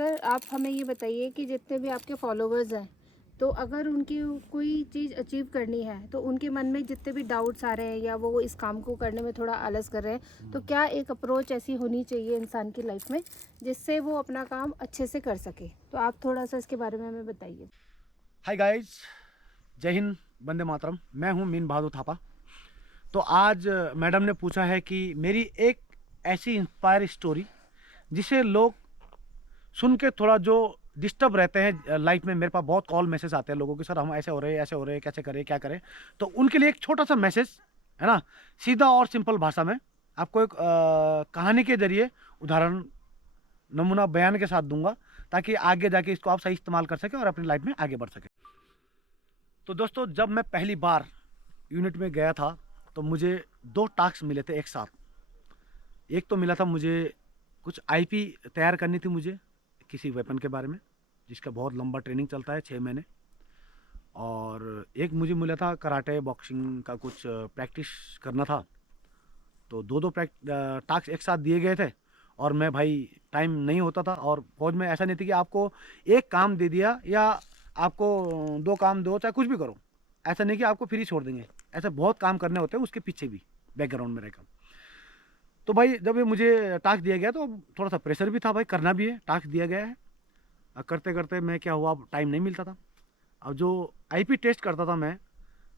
Sir आप हमें ये बताइए कि जितने भी आपके फॉलोवर्स हैं, तो अगर उनकी कोई चीज़ अचीव करनी है, तो उनके मन में जितने भी डाउट्स आ रहे हैं या वो इस काम को करने में थोड़ा आलस कर रहे हैं, तो क्या एक अप्रोच ऐसी होनी चाहिए इंसान की लाइफ में जिससे वो अपना काम अच्छे से कर सके? तो आप थोड़ा सा इसके बारे में हमें बताइए। हाय गाइस, जय हिंद, वंदे मातरम। मैं हूं मीन बहादुर थापा। तो आज मैडम ने पूछा है कि मेरी एक ऐसी इंस्पायर स्टोरी जिसे लोग सुन के थोड़ा जो डिस्टर्ब रहते हैं लाइफ में। मेरे पास बहुत कॉल मैसेज आते हैं लोगों के, सर हम ऐसे हो रहे हैं, कैसे करें, क्या करें। तो उनके लिए एक छोटा सा मैसेज है ना, सीधा और सिंपल भाषा में आपको एक कहानी के जरिए उदाहरण नमूना बयान के साथ दूंगा, ताकि आगे जाके इसको आप सही इस्तेमाल कर सकें और अपनी लाइफ में आगे बढ़ सकें। तो दोस्तों, जब मैं पहली बार यूनिट में गया था तो मुझे दो टास्क मिले थे एक साथ। एक तो मिला था मुझे कुछ आईपी तैयार करनी थी मुझे किसी वेपन के बारे में, जिसका बहुत लंबा ट्रेनिंग चलता है 6 महीने। और एक मुझे मिला था कराटे बॉक्सिंग का कुछ प्रैक्टिस करना था। तो दो दो टास्क एक साथ दिए गए थे और मैं भाई टाइम नहीं होता था। और फौज में ऐसा नहीं था कि आपको एक काम दे दिया या आपको दो काम दो, चाहे कुछ भी करो, ऐसा नहीं कि आपको फ्री छोड़ देंगे। ऐसे बहुत काम करने होते हैं उसके पीछे भी बैकग्राउंड में रहकर। तो भाई जब ये मुझे टास्क दिया गया तो थोड़ा सा प्रेशर भी था, भाई करना भी है, टास्क दिया गया है। करते करते मैं क्या हुआ, अब टाइम नहीं मिलता था। अब जो आईपी टेस्ट करता था मैं,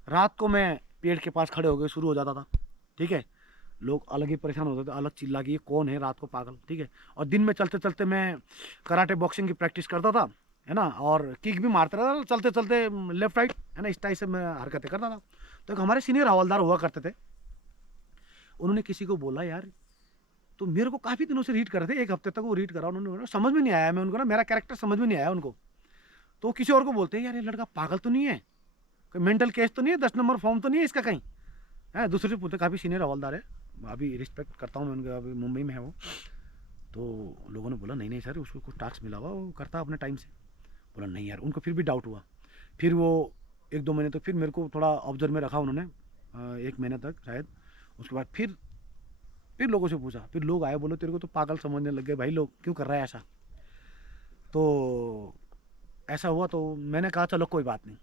रात को मैं पेड़ के पास खड़े हो गए शुरू हो जाता था। ठीक है, लोग अलग ही परेशान होते थे, अलग चिल्ला कि ये कौन है रात को पागल। ठीक है, और दिन में चलते चलते मैं कराटे बॉक्सिंग की प्रैक्टिस करता था, है ना, और किक भी मारता था चलते चलते, लेफ्ट राइट, है ना, इस टाइप से मैं हरकतें करता था। तो एक हमारे सीनियर हवलदार हुआ करते थे, उन्होंने किसी को बोला यार, तो मेरे को काफ़ी दिनों से रीड कर रहे थे, एक हफ्ते तक वो रीड करा, उन्होंने बोला समझ में नहीं आया, मैं उनको ना मेरा कैरेक्टर समझ में नहीं आया उनको। तो किसी और को बोलते हैं यार ये लड़का पागल तो नहीं है, कोई मेंटल केस तो नहीं है, 10 नंबर फॉर्म तो नहीं है इसका कहीं, है। दूसरे से पूछते, काफ़ी सीनियर हवलदार है, अभी रिस्पेक्ट करता हूँ मैं उनका, अभी मुंबई में है वो। तो लोगों ने बोला नहीं नहीं सर, उसको कुछ टास्क मिला हुआ, वो करता अपने टाइम से। बोला नहीं यार, उनको फिर भी डाउट हुआ। फिर वो 1-2 महीने तक फिर मेरे को थोड़ा ऑब्जर्व में रखा उन्होंने, 1 महीने तक शायद। उसके बाद फिर लोगों से पूछा, फिर लोग आए, बोलो तेरे को तो पागल समझने लग गए भाई लोग, क्यों कर रहा है ऐसा। तो ऐसा हुआ तो मैंने कहा चलो कोई बात नहीं,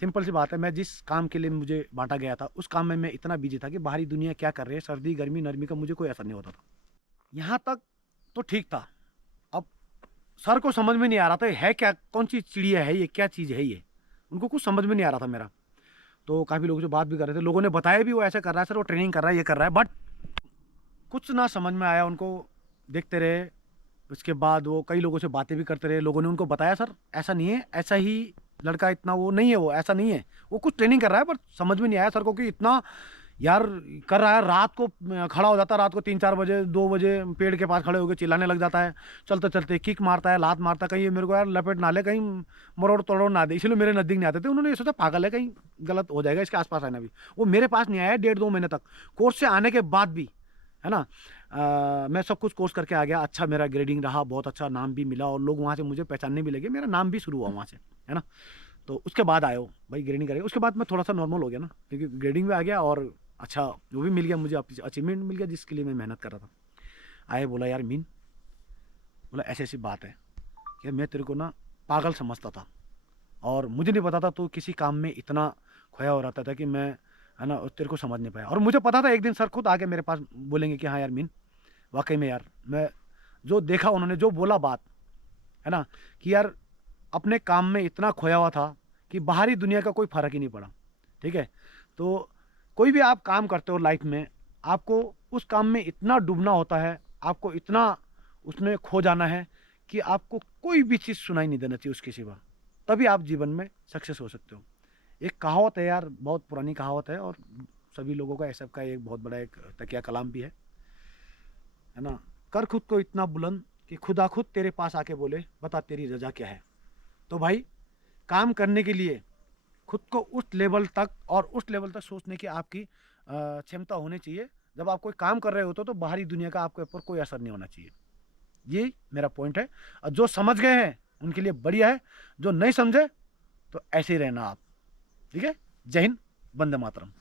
सिंपल सी बात है, मैं जिस काम के लिए मुझे बांटा गया था उस काम में मैं इतना बिजी था कि बाहरी दुनिया क्या कर रही है, सर्दी गर्मी नरमी का मुझे कोई असर नहीं होता था। यहाँ तक तो ठीक था। अब सर को समझ में नहीं आ रहा था है क्या, कौन सी चिड़िया है ये, क्या चीज़ है ये, उनको कुछ समझ में नहीं आ रहा था मेरा। तो काफ़ी लोगों से बात भी कर रहे थे, लोगों ने बताया भी वो ऐसा कर रहा है सर, वो ट्रेनिंग कर रहा है, ये कर रहा है, बट कुछ ना समझ में आया उनको। देखते रहे, उसके बाद वो कई लोगों से बातें भी करते रहे, लोगों ने उनको बताया सर ऐसा नहीं है, ऐसा ही लड़का इतना वो नहीं है, वो ऐसा नहीं है, वो कुछ ट्रेनिंग कर रहा है, पर समझ में नहीं आया सर को कि इतना यार कर रहा है। रात को खड़ा हो जाता है, रात को 3-4 बजे 2 बजे पेड़ के पास खड़े होकर चिल्लाने लग जाता है, चलते चलते किक मारता है, लात मारता है, कहीं ये मेरे को यार लपेट ना ले, कहीं मरोड़ तोड़ ना दे, इसलिए मेरे नज़दीक नहीं आते थे। उन्होंने ये सोचा पागल है, कहीं गलत हो जाएगा इसके आसपास आना भी। वो मेरे पास नहीं आया 1.5-2 महीने तक, कोर्स से आने के बाद भी, है ना। मैं सब कुछ कोर्स करके आ गया, अच्छा मेरा ग्रेडिंग रहा, बहुत अच्छा नाम भी मिला और लोग वहाँ से मुझे पहचानने भी लगे, मेरा नाम भी शुरू हुआ वहाँ से, है ना। तो उसके बाद आयो भाई ग्रेडिंग करेगा, उसके बाद मैं थोड़ा सा नॉर्मल हो गया ना, क्योंकि ग्रेडिंग भी आ गया और अच्छा वो भी मिल गया मुझे, अचीवमेंट मिल गया जिसके लिए मैं मेहनत कर रहा था। आए, बोला यार मीन, बोला ऐसी ऐसी बात है कि मैं तेरे को ना पागल समझता था और मुझे नहीं पता था तो किसी काम में इतना खोया हो रहता था कि मैं, है ना, तेरे को समझ नहीं पाया। और मुझे पता था एक दिन सर खुद आके मेरे पास बोलेंगे कि हाँ यार मीन, वाकई में यार मैं जो देखा, उन्होंने जो बोला बात, है ना, कि यार अपने काम में इतना खोया हुआ था कि बाहरी दुनिया का कोई फ़र्क ही नहीं पड़ा। ठीक है, तो कोई भी आप काम करते हो लाइफ में, आपको उस काम में इतना डूबना होता है, आपको इतना उसमें खो जाना है कि आपको कोई भी चीज़ सुनाई नहीं देना चाहिए उसके सिवा, तभी आप जीवन में सक्सेस हो सकते हो। एक कहावत है यार, बहुत पुरानी कहावत है और सभी लोगों का, ऐसा का एक बहुत बड़ा एक तकिया कलाम भी है ना। कर खुद को इतना बुलंद कि खुदा खुद तेरे पास आके बोले बता तेरी रजा क्या है। तो भाई काम करने के लिए खुद को उस लेवल तक और उस लेवल तक सोचने की आपकी क्षमता होनी चाहिए, जब आप कोई काम कर रहे होते तो बाहरी दुनिया का आपके ऊपर कोई असर नहीं होना चाहिए। ये मेरा पॉइंट है। और जो समझ गए हैं उनके लिए बढ़िया है, जो नहीं समझे तो ऐसे ही रहना आप। ठीक है, जय हिंद, वंदे मातरम।